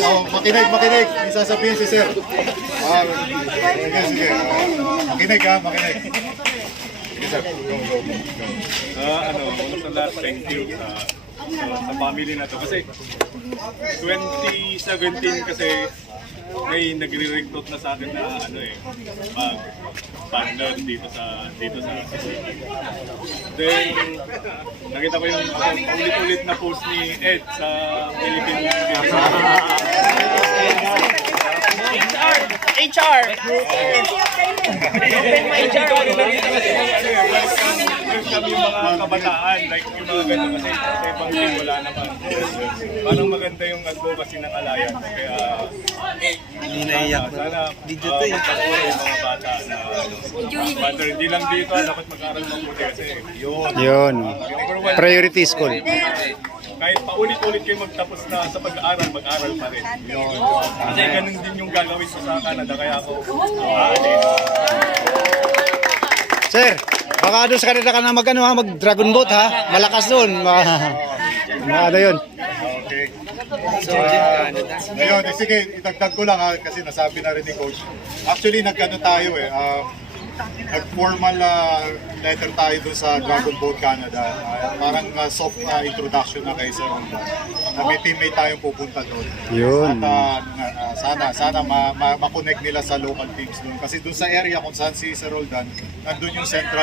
Makinig. May sasabihin si sir. Sige. Makinig. Sige sir. Una sa lahat, thank you sa family na to. Kasi 2017 kasi may nagre-recruit na sa akin na partner dito sa Then nakita ko yung ulit-ulit na post ni Ed sa Philippine HR! Welcome yung mga kabataan, like yung mga ganyan kasi sa ibang team wala naman. Parang maganda yung advocacy ng Alliance. Kaya Hindi naiyak na. sana Video to eh. magpapuro yung mga bata na matter. Hindi lang dito, dapat mag-aral mabuti kasi Yun. number one, Priority school. kahit paulit-ulit kayo magtapos na sa pag-aaral, mag-aral pa rin. Kasi ganun din yung gagawin ko sa Canada, kaya ako Sir, baka doon sa kanila ka na mag-dragon boat ha. Malakas doon. Ano yun? Okay. Ngayon, sige, idagdag ko lang kasi nasabi na rin ni Coach. Actually, nag-ano tayo nag-formal letter tayo dun sa Dragon Boat Canada. Parang soft introduction na kay Sir Roldan. May teammate tayong pupunta doon. Yun. At sana ma-connect nila sa local teams doon. Kasi doon sa area kung saan si Sir Roldan, nandun yung central